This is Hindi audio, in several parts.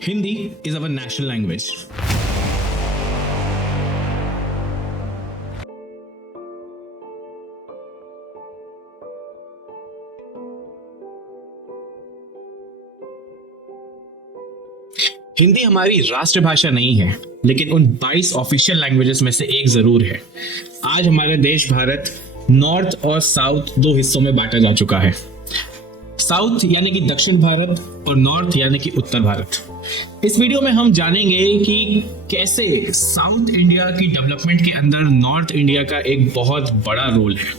Hindi is our national language. Hindi हमारी राष्ट्रभाषा नहीं है, लेकिन उन 22 ऑफिशियल लैंग्वेजेस में से एक जरूर है। आज हमारा देश भारत नॉर्थ और साउथ दो हिस्सों में बांटा जा चुका है। साउथ यानी कि दक्षिण भारत और नॉर्थ यानी कि उत्तर भारत। इस वीडियो में हम जानेंगे कि कैसे साउथ इंडिया की डेवलपमेंट के अंदर नॉर्थ इंडिया का एक बहुत बड़ा रोल है।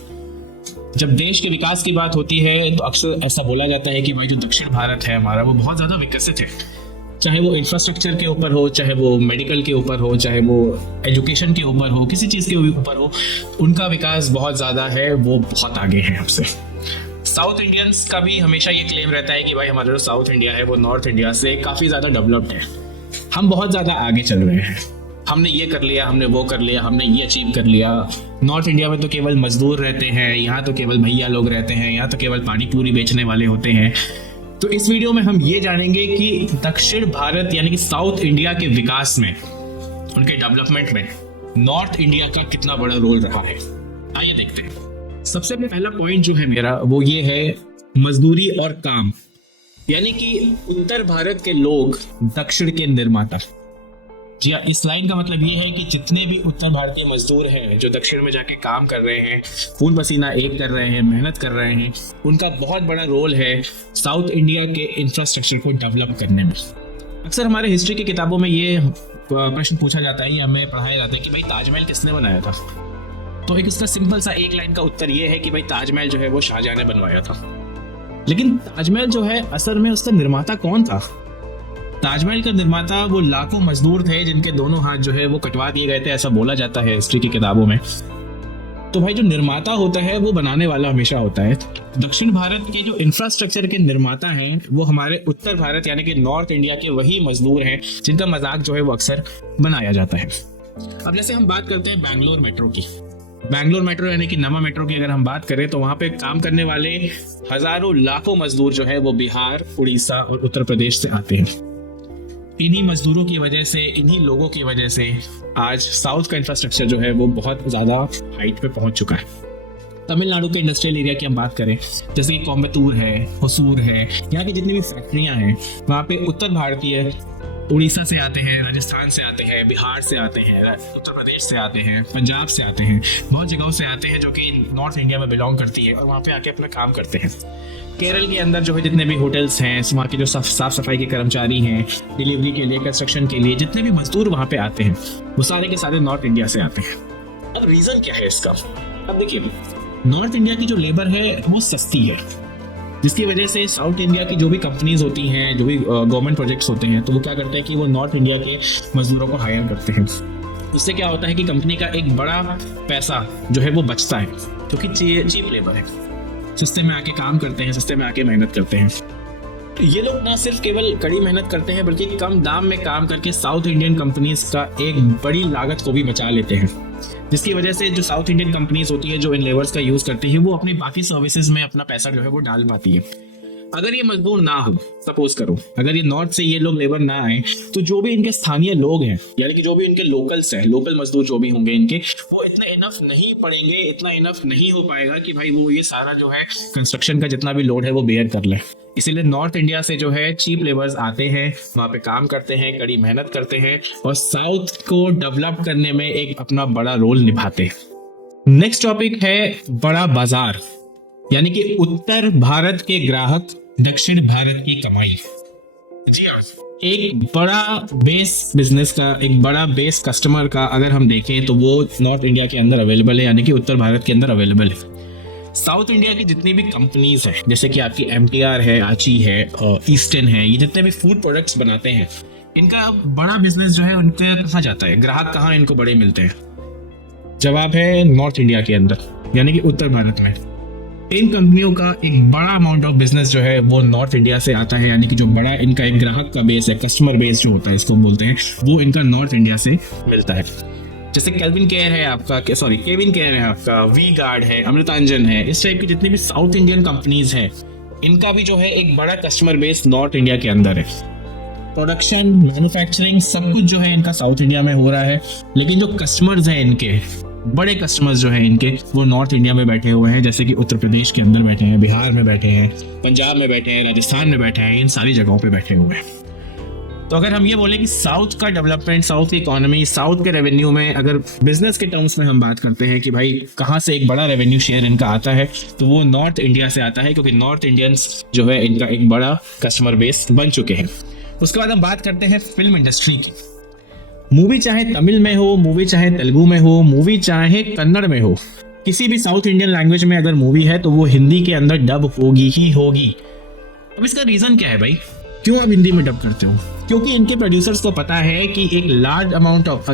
जब देश के विकास की बात होती है तो अक्सर ऐसा बोला जाता है कि भाई जो दक्षिण भारत है हमारा वो बहुत ज्यादा विकसित है, चाहे वो इंफ्रास्ट्रक्चर के ऊपर हो, चाहे वो मेडिकल के ऊपर हो, चाहे वो एजुकेशन के ऊपर हो, किसी चीज के ऊपर हो, उनका विकास बहुत ज्यादा है, वो बहुत आगे है हमसे। साउथ इंडियंस का भी हमेशा ये क्लेम रहता है कि भाई हमारा जो साउथ इंडिया है वो नॉर्थ इंडिया से काफी ज्यादा डेवलप्ड है, हम बहुत ज्यादा आगे चल रहे हैं, हमने ये कर लिया, हमने वो कर लिया, हमने ये अचीव कर लिया। नॉर्थ इंडिया में तो केवल मजदूर रहते हैं, यहाँ तो केवल भैया लोग रहते हैं, यहाँ तो केवल पानी पूरी बेचने वाले होते हैं। तो इस वीडियो में हम ये जानेंगे कि दक्षिण भारत यानी कि साउथ इंडिया के विकास में, उनके डेवलपमेंट में नॉर्थ इंडिया का कितना बड़ा रोल रहा है। आइए देखते हैं। सबसे पहला पॉइंट जो है मेरा वो ये है मजदूरी और काम, यानी कि उत्तर भारत के लोग दक्षिण के निर्माता। जी हाँ, इस लाइन का मतलब ये है कि जितने भी उत्तर भारतीय मजदूर हैं जो दक्षिण में जाके काम कर रहे हैं, खून पसीना एक कर रहे हैं, मेहनत कर रहे हैं, उनका बहुत बड़ा रोल है साउथ इंडिया के इंफ्रास्ट्रक्चर को डेवलप करने में। अक्सर हमारे हिस्ट्री की किताबों में ये प्रश्न पूछा जाता है या हमें पढ़ाया जाता है कि भाई ताजमहल किसने बनाया था। तो एक इसका सिंपल सा एक लाइन का उत्तर ये है कि भाई ताजमहल जो है वो शाहजहां ने बनवाया था। लेकिन ताजमहल जो है असल में उसका निर्माता कौन था? ताजमहल का निर्माता वो लाखों मजदूर थे जिनके दोनों हाथ जो है वो कटवा दिए गए थे, ऐसा बोला जाता है हिस्ट्री की किताबों में। तो भाई जो निर्माता होता है वो बनाने वाला हमेशा होता है। दक्षिण भारत के जो इंफ्रास्ट्रक्चर के निर्माता हैं वो हमारे उत्तर भारत यानी कि नॉर्थ इंडिया के वही मजदूर हैं जिनका मजाक जो है वो अक्सर बनाया जाता है। अब जैसे हम बात करते हैं बैंगलोर मेट्रो की, बैंगलोर मेट्रो यानी कि नवा मेट्रो की अगर हम बात करें तो वहां पे काम करने वाले हजारों लाखों मजदूर जो है वो बिहार, उड़ीसा और उत्तर प्रदेश से आते हैं। इन्हीं मजदूरों की वजह से, इन्हीं लोगों की वजह से आज साउथ का इंफ्रास्ट्रक्चर जो है वो बहुत ज्यादा हाइट पे पहुंच चुका है। तमिलनाडु के इंडस्ट्रियल एरिया की हम बात करें, जैसे कि कोयम्बटूर है, होसूर है, यहाँ की जितनी भी फैक्ट्रियां हैं वहाँ पे उत्तर भारतीय उड़ीसा से आते हैं, राजस्थान से आते हैं, बिहार से आते हैं, उत्तर प्रदेश से आते हैं, पंजाब से आते हैं, बहुत जगहों से आते हैं जो कि नॉर्थ इंडिया में बिलोंग करती है और वहाँ पे आके अपना काम करते हैं। केरल के अंदर जो है जितने भी होटल्स हैं, वहाँ के जो साफ सफाई के कर्मचारी हैं, डिलीवरी के लिए, कंस्ट्रक्शन के लिए जितने भी मजदूर वहाँ पे आते हैं वो सारे के सारे नॉर्थ इंडिया से आते हैं। अब रीजन क्या है इसका? अब देखिए, नॉर्थ इंडिया की जो लेबर है वो सस्ती है, जिसकी वजह से साउथ इंडिया की जो भी कंपनीज होती हैं, जो भी गवर्नमेंट प्रोजेक्ट्स होते हैं, तो वो क्या करते हैं कि वो नॉर्थ इंडिया के मजदूरों को हायर करते हैं। उससे क्या होता है कि कंपनी का एक बड़ा पैसा जो है वो बचता है, क्योंकि चीप लेबर है, सस्ते में आके काम करते हैं, सस्ते में आके मेहनत करते हैं। ये लोग ना सिर्फ केवल कड़ी मेहनत करते हैं बल्कि कम दाम में काम करके साउथ इंडियन कंपनीज का एक बड़ी लागत को भी बचा लेते हैं, जिसकी वजह से जो साउथ इंडियन कंपनीज होती है जो इन लेबर्स का यूज करती है वो अपनी बाकी सर्विसेज में अपना पैसा जो है वो डाल पाती है। अगर ये मजदूर ना हो, सपोज करो अगर ये नॉर्थ से ये लोग लेबर ना आए, तो जो भी इनके स्थानीय लोग हैं यानी कि जो भी इनके लोकल्स हैं, लोकल मजदूर जो भी होंगे इनके, वो इतने इनफ नहीं पड़ेंगे, इतना इनफ नहीं हो पाएगा कि भाई वो ये सारा जो है कंस्ट्रक्शन का जितना भी लोड है वो बेयर कर ले। इसीलिए नॉर्थ इंडिया से जो है चीप लेबर्स आते हैं, वहाँ पे काम करते हैं, कड़ी मेहनत करते हैं और साउथ को डेवलप करने में एक अपना बड़ा रोल निभाते हैं। नेक्स्ट टॉपिक है बड़ा बाजार, यानी कि उत्तर भारत के ग्राहक, दक्षिण भारत की कमाई। जी हाँ, एक बड़ा बेस बिजनेस का, एक बड़ा बेस कस्टमर का अगर हम देखें तो वो नॉर्थ इंडिया के अंदर अवेलेबल है, यानी कि उत्तर भारत के अंदर अवेलेबल है। साउथ इंडिया की जितनी भी कंपनीज है, जैसे कि आपकी MTR है, आची है, ईस्टर्न है, ये जितने भी फूड प्रोडक्ट्स बनाते हैं, इनका बड़ा बिजनेस जो है उनके कहाँ जाता है, ग्राहक कहाँ इनको बड़े मिलते हैं? जवाब है नॉर्थ इंडिया के अंदर, यानी कि उत्तर भारत में। इन कंपनियों का एक बड़ा अमाउंट ऑफ बिजनेस जो है वो नॉर्थ इंडिया से आता है, यानी कि जो बड़ा इनका एक ग्राहक का बेस है, कस्टमर बेस जो होता है इसको बोलते हैं, वो इनका नॉर्थ इंडिया से मिलता है। जैसे केविन केयर है आपका, केविन केयर है आपका, वी गार्ड है, अमृतांजन है, इस टाइप की जितनी भी साउथ इंडियन कंपनीज हैं, इनका भी जो है एक बड़ा कस्टमर बेस नॉर्थ इंडिया के अंदर है। प्रोडक्शन, मैन्युफैक्चरिंग सब कुछ जो है इनका साउथ इंडिया में हो रहा है, लेकिन जो कस्टमर्स हैं इनके, बड़े कस्टमर्स जो हैं इनके, वो नॉर्थ इंडिया में बैठे हुए हैं, जैसे कि उत्तर प्रदेश के अंदर बैठे हैं, बिहार में बैठे हैं, पंजाब में बैठे हैं, राजस्थान में बैठे हैं, इन सारी जगहों पे बैठे हुए हैं। तो अगर हम ये बोले कि साउथ का डेवलपमेंट, साउथ की इकोनॉमी, साउथ के रेवेन्यू में अगर बिजनेस के टर्म्स में हम बात करते हैं कि भाई कहाँ से एक बड़ा रेवेन्यू शेयर इनका आता है, तो वो नॉर्थ इंडिया से आता है, क्योंकि नॉर्थ इंडियंस जो है इनका एक बड़ा कस्टमर बेस बन चुके हैं। उसके बाद हम बात करते हैं फिल्म इंडस्ट्री की। मूवी चाहे तमिल में हो, मूवी चाहे तेलुगु में हो, मूवी चाहे कन्नड़ में हो, किसी भी साउथ इंडियन लैंग्वेज में अगर मूवी है तो वो हिंदी के अंदर डब होगी ही होगी। अब इसका रीजन क्या है भाई, क्यों आप हिंदी में डब करते हो? क्योंकि इनके प्रोड्यूसर्स को पता है कि एक large amount of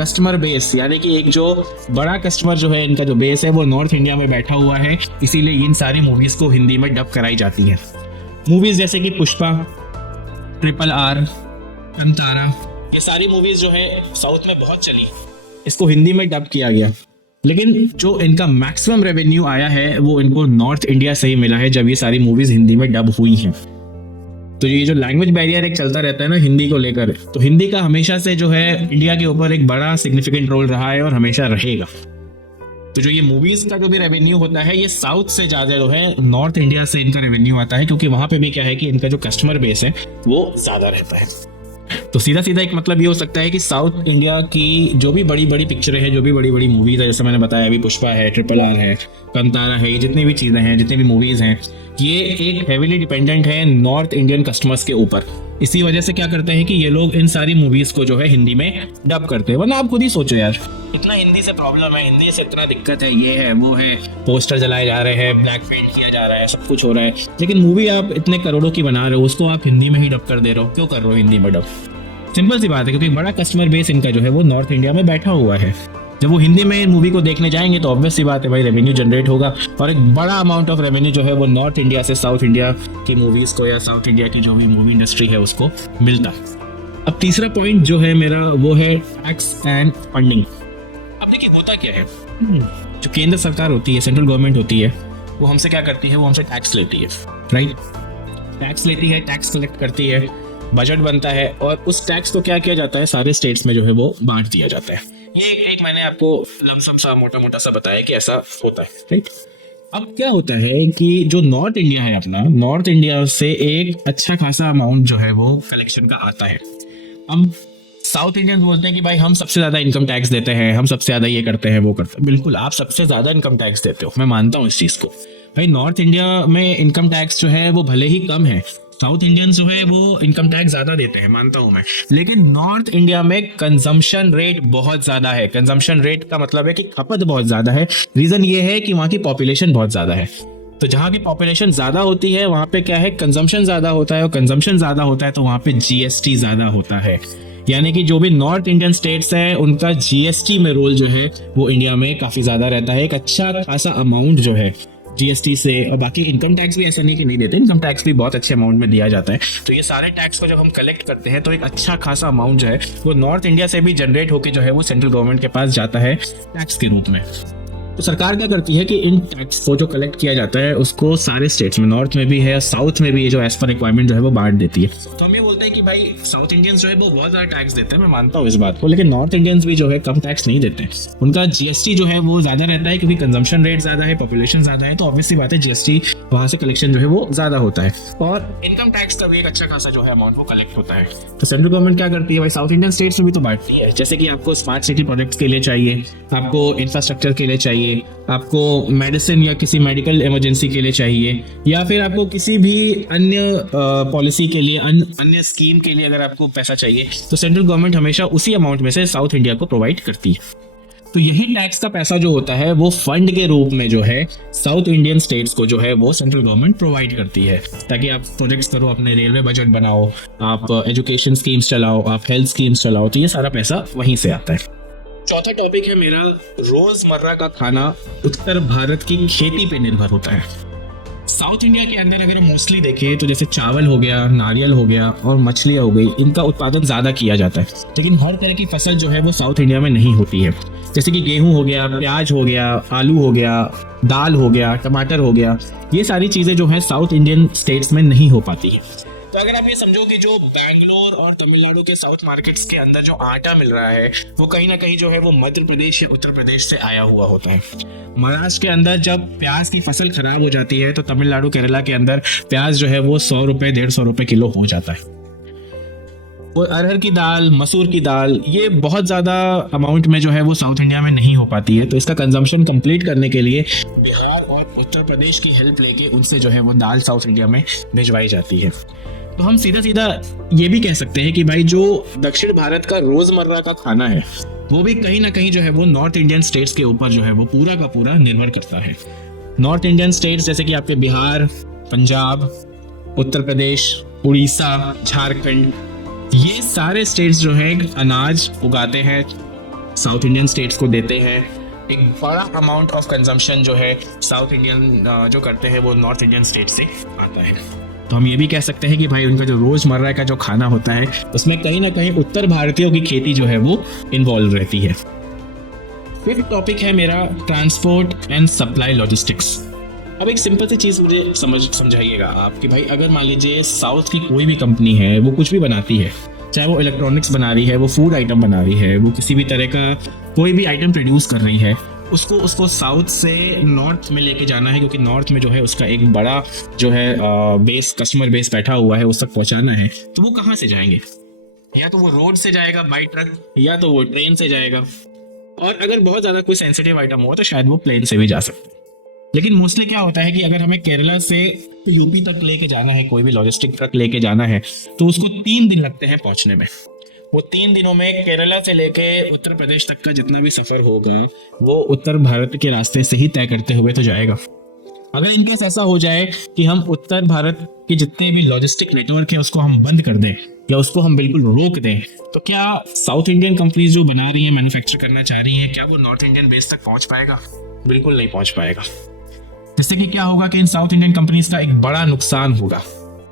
customer base, यानी कि एक जो बड़ा कस्टमर जो है इनका जो बेस है वो नॉर्थ इंडिया में बैठा हुआ है, इसीलिए इन सारी मूवीज को हिंदी में डब कराई जाती है। मूवीज जैसे कि पुष्पा, RRR, कंतारा, ये सारी मूवीज जो है साउथ में बहुत चली, इसको हिंदी में डब किया गया, लेकिन जो इनका मैक्सिमम रेवेन्यू आया है वो इनको नॉर्थ इंडिया से ही मिला है जब ये सारी मूवीज हिंदी में डब हुई हैं। तो ये जो लैंग्वेज बैरियर एक चलता रहता है ना हिंदी को लेकर, तो हिंदी का हमेशा से जो है इंडिया के ऊपर एक बड़ा सिग्निफिकेंट रोल रहा है और हमेशा रहेगा। तो जो ये मूवीज का जो भी रेवेन्यू होता है ये साउथ से ज्यादा जो है नॉर्थ इंडिया से इनका रेवेन्यू आता है, क्योंकि वहां पे भी क्या है कि इनका जो कस्टमर बेस है वो ज्यादा रहता है। तो सीधा सीधा एक मतलब ये हो सकता है कि साउथ इंडिया की जो भी बड़ी बड़ी पिक्चरें हैं, जो भी बड़ी बड़ी मूवीज है, जैसे मैंने बताया अभी पुष्पा है, RRR है, कंतारा है, जितनी भी चीजें हैं, जितनी भी मूवीज हैं, ये एक हेवीली डिपेंडेंट है नॉर्थ इंडियन कस्टमर्स के ऊपर। इसी वजह से क्या करते हैं कि ये लोग इन सारी मूवीज को जो है हिंदी में डब करते हैं। वरना आप खुद ही सोचो यार, इतना हिंदी से प्रॉब्लम है, हिंदी से इतना दिक्कत है, ये है वो है, पोस्टर जलाए जा रहे हैं, ब्लैक पेंट किया जा रहा है, सब कुछ हो रहा है, लेकिन मूवी आप इतने करोड़ों की बना रहे हो, उसको आप हिंदी में ही डब कर दे रहे हो। क्यों कर रहे हो हिंदी में डब? सिंपल सी बात है, क्योंकि बड़ा कस्टमर बेस इनका जो है वो नॉर्थ इंडिया में बैठा हुआ है। जब वो हिंदी में मूवी को देखने जाएंगे तो ऑब्वियस सी बात है भाई, रेवेन्यू जनरेट होगा, और एक बड़ा अमाउंट ऑफ रेवेन्यू जो है वो नॉर्थ इंडिया से साउथ इंडिया की मूवीज को या साउथ इंडिया की जो भी मूवी इंडस्ट्री है उसको मिलता। अब तीसरा पॉइंट जो है मेरा वो है टैक्स एंड फंडिंग। अब देखिए होता क्या है, जो केंद्र सरकार होती है, सेंट्रल गवर्नमेंट होती है, वो हमसे क्या करती है, वो हमसे टैक्स लेती है, राइट? टैक्स लेती है, टैक्स कलेक्ट करती है, बजट बनता है, और उस टैक्स को क्या किया जाता है, सारे स्टेट्स में जो है वो बांट दिया जाता है। ये एक मैंने आपको लमसम सा मोटा मोटा सा बताया कि ऐसा होता है, राइट? अब क्या होता है कि जो नॉर्थ इंडिया है अपना, नॉर्थ इंडिया से एक अच्छा खासा अमाउंट जो है वो कलेक्शन का आता है। हम साउथ इंडियंस बोलते हैं कि भाई हम सबसे ज्यादा इनकम टैक्स देते हैं, हम सबसे ज्यादा ये करते हैं वो करते हैं। बिल्कुल आप सबसे ज्यादा इनकम टैक्स देते हो, मैं मानता हूँ इस चीज को। भाई नॉर्थ इंडिया में इनकम टैक्स जो है वो भले ही कम है, साउथ इंडियंस जो है वो इनकम टैक्स ज्यादा देते हैं, मानता हूं मैं, लेकिन नॉर्थ इंडिया में कंजम्पशन रेट बहुत ज्यादा है। कंजम्पशन रेट का मतलब है कि खपत बहुत ज्यादा है। रीजन ये है कि वहाँ की पॉपुलेशन बहुत ज्यादा है, तो जहाँ की पॉपुलेशन ज्यादा होती है वहाँ पे क्या है, कंजम्पशन ज्यादा होता है, और कंजम्पशन ज्यादा होता है तो वहाँ पे GST ज्यादा होता है। यानी कि जो भी नॉर्थ इंडियन स्टेट्स हैं उनका GST में रोल जो है वो इंडिया में काफी ज्यादा रहता है। एक अच्छा खासा अमाउंट जो है GST से, और बाकी इनकम टैक्स भी ऐसा नहीं कि नहीं देते, इनकम टैक्स भी बहुत अच्छे अमाउंट में दिया जाता है। तो ये सारे टैक्स को जब हम कलेक्ट करते हैं तो एक अच्छा खासा अमाउंट जो है वो नॉर्थ इंडिया से भी जनरेट होकर जो है वो सेंट्रल गवर्नमेंट के पास जाता है टैक्स के रूप में। तो सरकार क्या करती है कि इन टैक्स को जो कलेक्ट किया जाता है उसको सारे स्टेट्स में, नॉर्थ में भी है, साउथ में भी है, जो एज पर रिक्वायरमेंट जो है वो बांट देती है। तो हम ये बोलते हैं कि भाई साउथ इंडियंस जो है वो बहुत ज्यादा टैक्स देते हैं, मैं मानता हूँ इस बात को, लेकिन नॉर्थ इंडियंस भी जो है कम टैक्स नहीं देते हैं। उनका GST जो है वो ज्यादा रहता है, क्योंकि कंजम्पशन रेट ज्यादा है, पॉपुलेशन ज्यादा है, तो ऑब्वियसली बात है GST वहां से कलेक्शन जो है वो ज्यादा होता है, और इनकम टैक्स का भी एक अच्छा खासा जो है अमाउंट वो कलेक्ट होता है। तो सेंट्रल गवर्नमेंट क्या करती है भाई, साउथ इंडियन स्टेट्स में भी तो बांटती है। जैसे कि आपको स्मार्ट सिटी प्रोजेक्ट्स के लिए चाहिए, आपको इंफ्रास्ट्रक्चर के लिए चाहिए, आपको मेडिसिन या किसी मेडिकल इमरजेंसी के लिए चाहिए, या फिर आपको किसी भी अन्य पॉलिसी के लिए, अन्य स्कीम के लिए अगर आपको पैसा चाहिए, तो सेंट्रल गवर्नमेंट हमेशा उसी अमाउंट में से साउथ इंडिया को प्रोवाइड करती है। तो यही टैक्स का पैसा जो होता है वो फंड के रूप में जो है साउथ इंडियन स्टेट्स को जो है वो सेंट्रल गवर्नमेंट प्रोवाइड करती है, ताकि आप प्रोजेक्ट्स करो, अपने रेलवे बजट बनाओ, आप एजुकेशन स्कीम्स चलाओ, आप हेल्थ स्कीम्स चलाओ, तो ये सारा पैसा वहीं से आता है। चौथा टॉपिक है मेरा, रोजमर्रा का खाना उत्तर भारत की खेती पे निर्भर होता है। साउथ इंडिया के अंदर अगर मोस्टली देखें तो जैसे चावल हो गया, नारियल हो गया और मछलियाँ हो गई, इनका उत्पादन ज़्यादा किया जाता है, लेकिन हर तरह की फसल जो है वो साउथ इंडिया में नहीं होती है। जैसे कि गेहूं हो गया, प्याज हो गया, आलू हो गया, दाल हो गया, टमाटर हो गया, ये सारी चीज़ें जो है साउथ इंडियन स्टेट्स में नहीं हो पाती है। तो अगर आप ये समझो कि जो बैंगलोर और तमिलनाडु के साउथ मार्केट्स के अंदर जो आटा मिल रहा है वो कहीं ना कहीं जो है वो मध्य प्रदेश या उत्तर प्रदेश से आया हुआ होता है। महाराष्ट्र के अंदर जब प्याज की फसल खराब हो जाती है तो तमिलनाडु केरला के अंदर प्याज जो है वो 100 रुपए 150 रुपए किलो हो जाता है। और अरहर की दाल, मसूर की दाल, ये बहुत ज़्यादा अमाउंट में जो है वो साउथ इंडिया में नहीं हो पाती है। तो इसका कंजम्पशन कंप्लीट करने के लिए बिहार और उत्तर प्रदेश की हेल्प लेके उनसे जो है वो दाल साउथ इंडिया में भिजवाई जाती है। तो हम सीधा सीधा ये भी कह सकते हैं कि भाई जो दक्षिण भारत का रोजमर्रा का खाना है वो भी कहीं ना कहीं जो है वो नॉर्थ इंडियन स्टेट्स के ऊपर जो है वो पूरा का पूरा निर्भर करता है। नॉर्थ इंडियन स्टेट्स जैसे कि आपके बिहार, पंजाब, उत्तर प्रदेश, उड़ीसा, झारखंड, ये सारे स्टेट्स जो है अनाज उगाते हैं, साउथ इंडियन स्टेट्स को देते हैं। एक बड़ा अमाउंट ऑफ कंजम्पशन जो है साउथ इंडियन जो करते हैं वो नॉर्थ इंडियन स्टेट से आता है। तो हम ये भी कह सकते हैं कि भाई उनका जो रोजमर्रा का जो खाना होता है उसमें कहीं ना कहीं उत्तर भारतीयों की खेती जो है वो इन्वॉल्व रहती है। फिफ्थ टॉपिक है मेरा ट्रांसपोर्ट एंड सप्लाई लॉजिस्टिक्स। अब एक सिंपल सी चीज़ मुझे समझाइएगा आप कि भाई अगर मान लीजिए साउथ की कोई भी कंपनी है, वो कुछ भी बनाती है, चाहे वो इलेक्ट्रॉनिक्स बना रही है, वो फूड आइटम बना रही है, वो किसी भी तरह का कोई भी आइटम प्रोड्यूस कर रही है, उसको साउथ से नॉर्थ में लेके जाना है, क्योंकि नॉर्थ में जो है उसका एक बड़ा जो है बेस, कस्टमर बेस बैठा हुआ है, उस तक पहुंचाना है। तो वो कहाँ से जाएंगे? या तो वो रोड से जाएगा बाई ट्रक, या तो वो ट्रेन से जाएगा, और अगर बहुत ज़्यादा कोई सेंसिटिव आइटम हो तो शायद वो प्लेन से भी जा सकते हैं। लेकिन मोस्टली क्या होता है कि अगर हमें केरला से यूपी तक लेके जाना है, कोई भी लॉजिस्टिक ट्रक लेके जाना है, तो उसको 3 दिन लगते हैं पहुंचने में। वो 3 दिनों में केरला से लेके उत्तर प्रदेश तक का जितना भी सफर होगा वो उत्तर भारत के रास्ते से ही तय करते हुए तो जाएगा। अगर इनकेस ऐसा हो जाए कि हम उत्तर भारत के जितने भी लॉजिस्टिक नेटवर्क है उसको हम बंद कर दें या उसको हम बिल्कुल रोक दें, तो क्या साउथ इंडियन कंपनीज जो बना रही है, मैन्युफैक्चर करना चाह रही है, क्या वो नॉर्थ इंडियन बेस तक पहुंच पाएगा? बिल्कुल नहीं पहुंच पाएगा। जिससे कि क्या होगा कि इन साउथ इंडियन कंपनीज का एक बड़ा नुकसान होगा।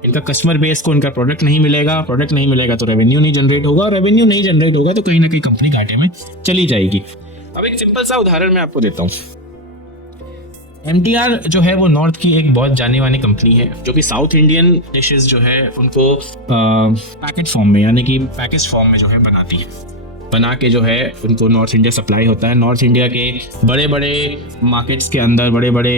इनका कस्टमर बेस को इनका प्रोडक्ट नहीं मिलेगा, प्रोडक्ट नहीं मिलेगा तो रेवेन्यू नहीं जनरेट होगा, और रेवेन्यू नहीं जनरेट होगा तो कहीं ना कहीं कंपनी घाटे में चली जाएगी। अब एक सिंपल सा उदाहरण मैं आपको देता हूँ। MTR जो है वो नॉर्थ की एक बहुत जानी मानी कंपनी है, जो कि साउथ इंडियन डिशेस जो है उनको पैकेट फॉर्म में, यानी कि पैकेज फॉर्म में जो है बनाती है, बना के जो है उनको नॉर्थ इंडिया सप्लाई होता है। नॉर्थ इंडिया के बड़े बड़े मार्केट्स के अंदर, बड़े बड़े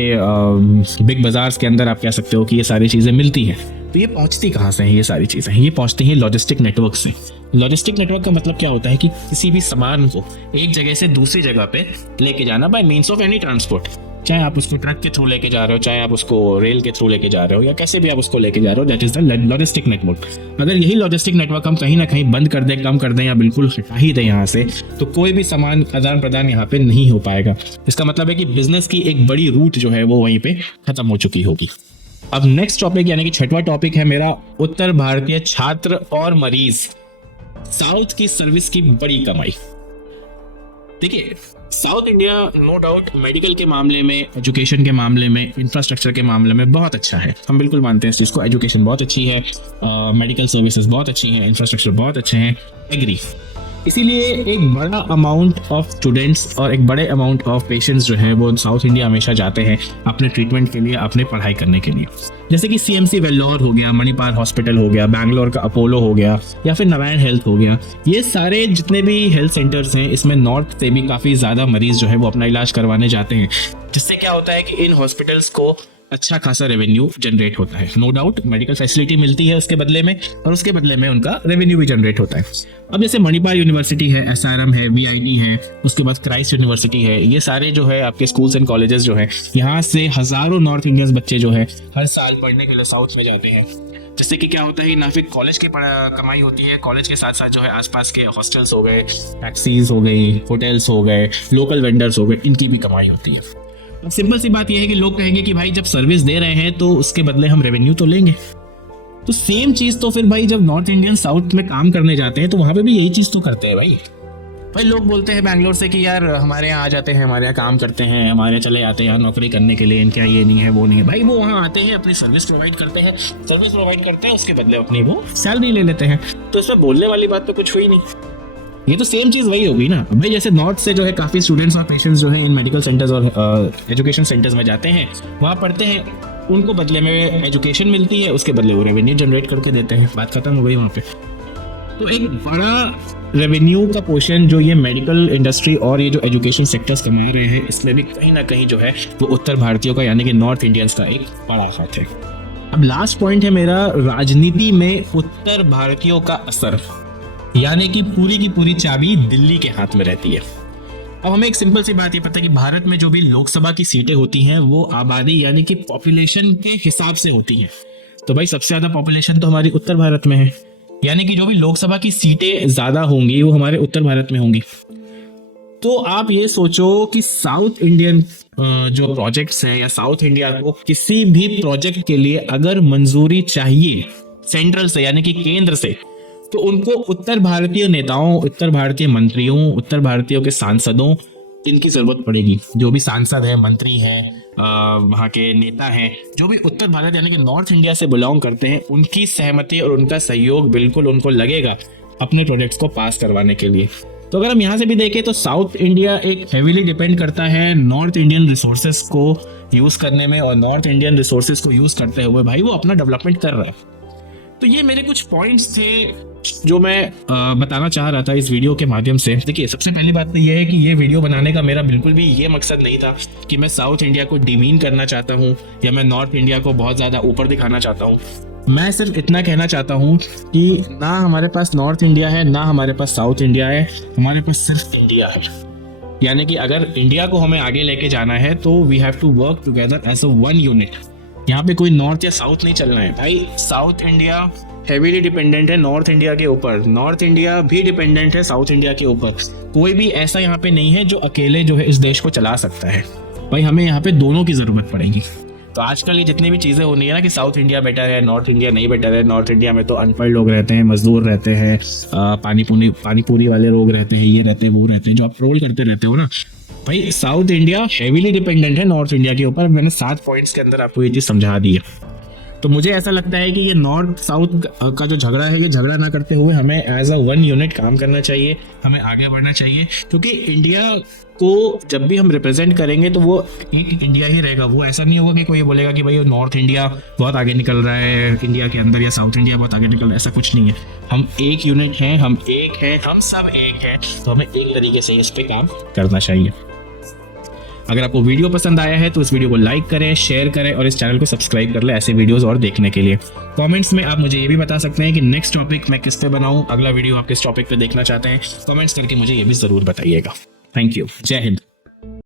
बिग बाजार्स के अंदर आप कह सकते हो कि ये सारी चीज़ें मिलती हैं। तो ये पहुंचती कहाँ से हैं? ये सारी चीज़ें ये पहुंचती हैं लॉजिस्टिक नेटवर्क से। लॉजिस्टिक नेटवर्क का मतलब क्या होता है कि किसी भी सामान को एक जगह से दूसरी जगह पे लेके जाना bye means of any transport, चाहे आप उसको ट्रक के थ्रू लेके जा रहे हो, चाहे आप उसको रेल के थ्रू लेके जा रहे हो, या कैसे भी आप उसको लेके जा रहे हो, that is the logistic network. अगर यही लॉजिस्टिक नेटवर्क हम कहीं ना कहीं बंद कर दें, कम कर दें या बिल्कुल हटा ही दें यहाँ से, तो कोई भी सामान आदान प्रदान यहाँ पे नहीं हो पाएगा। इसका मतलब है कि बिजनेस की एक बड़ी रूट जो है वो वहीं पे खत्म हो चुकी होगी। अब नेक्स्ट टॉपिक यानी कि 6वां टॉपिक है मेरा उत्तर भारतीय छात्र और मरीज, साउथ की सर्विस की बड़ी कमाई। देखिए, south India no doubt medical के मामले में, एजुकेशन के मामले में, इंफ्रास्ट्रक्चर के मामले में बहुत अच्छा है। हम बिल्कुल मानते हैं इस चीज़ को। एजुकेशन बहुत अच्छी है, मेडिकल सर्विसेज बहुत अच्छी हैं, इंफ्रास्ट्रक्चर बहुत अच्छे हैं, एग्री। इसीलिए एक बड़ा अमाउंट ऑफ स्टूडेंट्स और एक बड़े अमाउंट ऑफ पेशेंट्स जो है वो साउथ इंडिया हमेशा जाते हैं अपने ट्रीटमेंट के लिए, अपने पढ़ाई करने के लिए। जैसे कि CMC वेल्लोर हो गया, मणिपाल हॉस्पिटल हो गया, बैंगलोर का अपोलो हो गया, या फिर नारायण हेल्थ हो गया। ये सारे जितने भी हेल्थ सेंटर्स हैं, इसमें नॉर्थ से भी काफ़ी ज़्यादा मरीज जो है वो अपना इलाज करवाने जाते हैं, जिससे क्या होता है कि इन हॉस्पिटल्स को अच्छा खासा रेवेन्यू जनरेट होता है। नो डाउट मेडिकल फैसिलिटी मिलती है उसके बदले में, और उसके बदले में उनका रेवेन्यू भी जनरेट होता है। अब जैसे मणिपाल यूनिवर्सिटी है, SRM है, VIT है, उसके बाद क्राइस्ट यूनिवर्सिटी है, ये सारे जो है आपके स्कूल्स एंड कॉलेजेस जो है, यहाँ से हज़ारों नॉर्थ इंडियन बच्चे जो है हर साल पढ़ने के लिए साउथ में जाते हैं। जिससे कि क्या होता है, ना फिर कॉलेज की कमाई होती है, कॉलेज के साथ साथ जो है आसपास के हॉस्टल्स हो गए, टैक्सीज हो गई, होटल्स हो गए, लोकल वेंडर्स हो गए, इनकी भी कमाई होती है। अब सिंपल सी बात यह है कि लोग कहेंगे कि भाई जब सर्विस दे रहे हैं तो उसके बदले हम रेवेन्यू तो लेंगे। तो सेम चीज़ तो फिर भाई जब नॉर्थ इंडियन साउथ में काम करने जाते हैं तो वहाँ पे भी यही चीज़ तो करते हैं भाई लोग बोलते हैं बैंगलोर से कि यार हमारे यहाँ आ जाते हैं, हमारे यहाँ काम करते हैं, हमारे यहाँ चले आते हैं नौकरी करने के लिए, इनके यहाँ ये नहीं है वो नहीं है। भाई वो वहाँ आते हैं, अपनी सर्विस प्रोवाइड करते हैं, उसके बदले अपनी वो सैलरी ले लेते हैं। तो इसमें बोलने वाली बात तो कुछ हुई नहीं। ये तो सेम चीज़ वही होगी ना भाई। जैसे नॉर्थ से जो है काफ़ी स्टूडेंट्स और पेशेंट्स जो है इन मेडिकल सेंटर्स और एजुकेशन सेंटर्स में जाते हैं, वहाँ पढ़ते हैं, उनको बदले में एजुकेशन मिलती है, उसके बदले वो रेवेन्यू जनरेट करके देते हैं, बात खत्म हो गई वहाँ पे। तो एक बड़ा रेवेन्यू का पोर्शन जो ये मेडिकल इंडस्ट्री और ये जो एजुकेशन सेक्टर्स कमा रहे हैं, इसमें भी कहीं ना कहीं जो है वो उत्तर भारतीयों का यानी कि नॉर्थ इंडियंस का एक बड़ा हाथ है। अब लास्ट पॉइंट है मेरा, राजनीति में उत्तर भारतीयों का असर, यानी कि पूरी की पूरी चाबी दिल्ली के हाथ में रहती है। अब हमें एक सिंपल सी बात ये पता है कि भारत में जो भी लोकसभा की सीटें होती हैं वो आबादी यानी कि पॉपुलेशन के हिसाब से होती हैं। तो भाई सबसे ज्यादा पॉपुलेशन तो हमारी उत्तर भारत में है, यानी कि जो भी लोकसभा की सीटें ज्यादा होंगी वो हमारे उत्तर भारत में होंगी। तो आप ये सोचो कि साउथ इंडियन जो प्रोजेक्ट्स हैं या साउथ इंडिया को किसी भी प्रोजेक्ट के लिए अगर मंजूरी चाहिए सेंट्रल से यानी कि केंद्र से, तो उनको उत्तर भारतीय नेताओं, उत्तर भारतीय मंत्रियों, उत्तर भारतीयों के सांसदों इनकी जरूरत पड़ेगी। जो भी सांसद है, मंत्री हैं, वहाँ के नेता हैं, जो भी उत्तर भारत यानी कि नॉर्थ इंडिया से बिलोंग करते हैं, उनकी सहमति और उनका सहयोग बिल्कुल उनको लगेगा अपने प्रोजेक्ट्स को पास करवाने के लिए। तो अगर हम यहाँ से भी देखें तो साउथ इंडिया एक हेवीली डिपेंड करता है नॉर्थ इंडियन रिसोर्सेज को यूज करने में, और नॉर्थ इंडियन रिसोर्सेज को यूज करते हुए भाई वो अपना डेवलपमेंट कर रहा है। तो ये मेरे कुछ पॉइंट्स थे जो मैं बताना चाह रहा था इस वीडियो के माध्यम से। देखिए, सबसे पहली बात तो ये है कि ये वीडियो बनाने का मेरा बिल्कुल भी ये मकसद नहीं था कि मैं साउथ इंडिया को डिमीन करना चाहता हूँ या मैं नॉर्थ इंडिया को बहुत ज़्यादा ऊपर दिखाना चाहता हूँ। मैं सिर्फ इतना कहना चाहता हूँ कि ना हमारे पास नॉर्थ इंडिया है, ना हमारे पास साउथ इंडिया है, हमारे पास सिर्फ इंडिया है। यानी कि अगर इंडिया को हमें आगे लेके जाना है तो we have to work together as a one unit. यहाँ पे कोई नॉर्थ या साउथ नहीं चलना है भाई। साउथ इंडिया हेवीली डिपेंडेंट है नॉर्थ इंडिया के ऊपर, नॉर्थ इंडिया भी डिपेंडेंट है साउथ इंडिया के ऊपर। कोई भी ऐसा यहाँ पे नहीं है जो अकेले जो है इस देश को चला सकता है। भाई हमें यहाँ पे दोनों की जरूरत पड़ेगी। तो आजकल ये जितनी भी चीज़ें हो रही है ना कि साउथ इंडिया बेटर है, नॉर्थ इंडिया नहीं बेटर है, नॉर्थ इंडिया में तो अनपढ़ लोग रहते हैं, मजदूर रहते हैं, पानी पूरी वाले लोग रहते हैं, ये रहते हैं, वो रहते हैं, जो आप ट्रोल करते रहते हो ना। भाई साउथ इंडिया हेवीली डिपेंडेंट है नॉर्थ इंडिया के ऊपर। मैंने 7 पॉइंट्स के अंदर आपको ये चीज़ समझा दी है। तो मुझे ऐसा लगता है कि ये नॉर्थ साउथ का जो झगड़ा है, ये झगड़ा ना करते हुए हमें एज अ वन यूनिट काम करना चाहिए, हमें आगे बढ़ना चाहिए। क्योंकि इंडिया को जब भी हम रिप्रेजेंट करेंगे तो वो एक इंडिया ही रहेगा। वो ऐसा नहीं होगा कि कोई बोलेगा कि भाई नॉर्थ इंडिया बहुत आगे निकल रहा है इंडिया के अंदर या साउथ इंडिया बहुत आगे निकल रहा है, ऐसा कुछ नहीं है। हम एक यूनिट हैं, हम एक हैं, हम सब एक हैं, तो हमें एक तरीके से इस पर काम करना चाहिए। अगर आपको वीडियो पसंद आया है तो इस वीडियो को लाइक करें, शेयर करें और इस चैनल को सब्सक्राइब कर लें ऐसे वीडियोस और देखने के लिए। कमेंट्स में आप मुझे ये भी बता सकते हैं कि नेक्स्ट टॉपिक मैं किस पे बनाऊं, अगला वीडियो आप किस टॉपिक पे देखना चाहते हैं। कमेंट्स करके मुझे ये भी जरूर बताइएगा। Thank you. जय हिंद।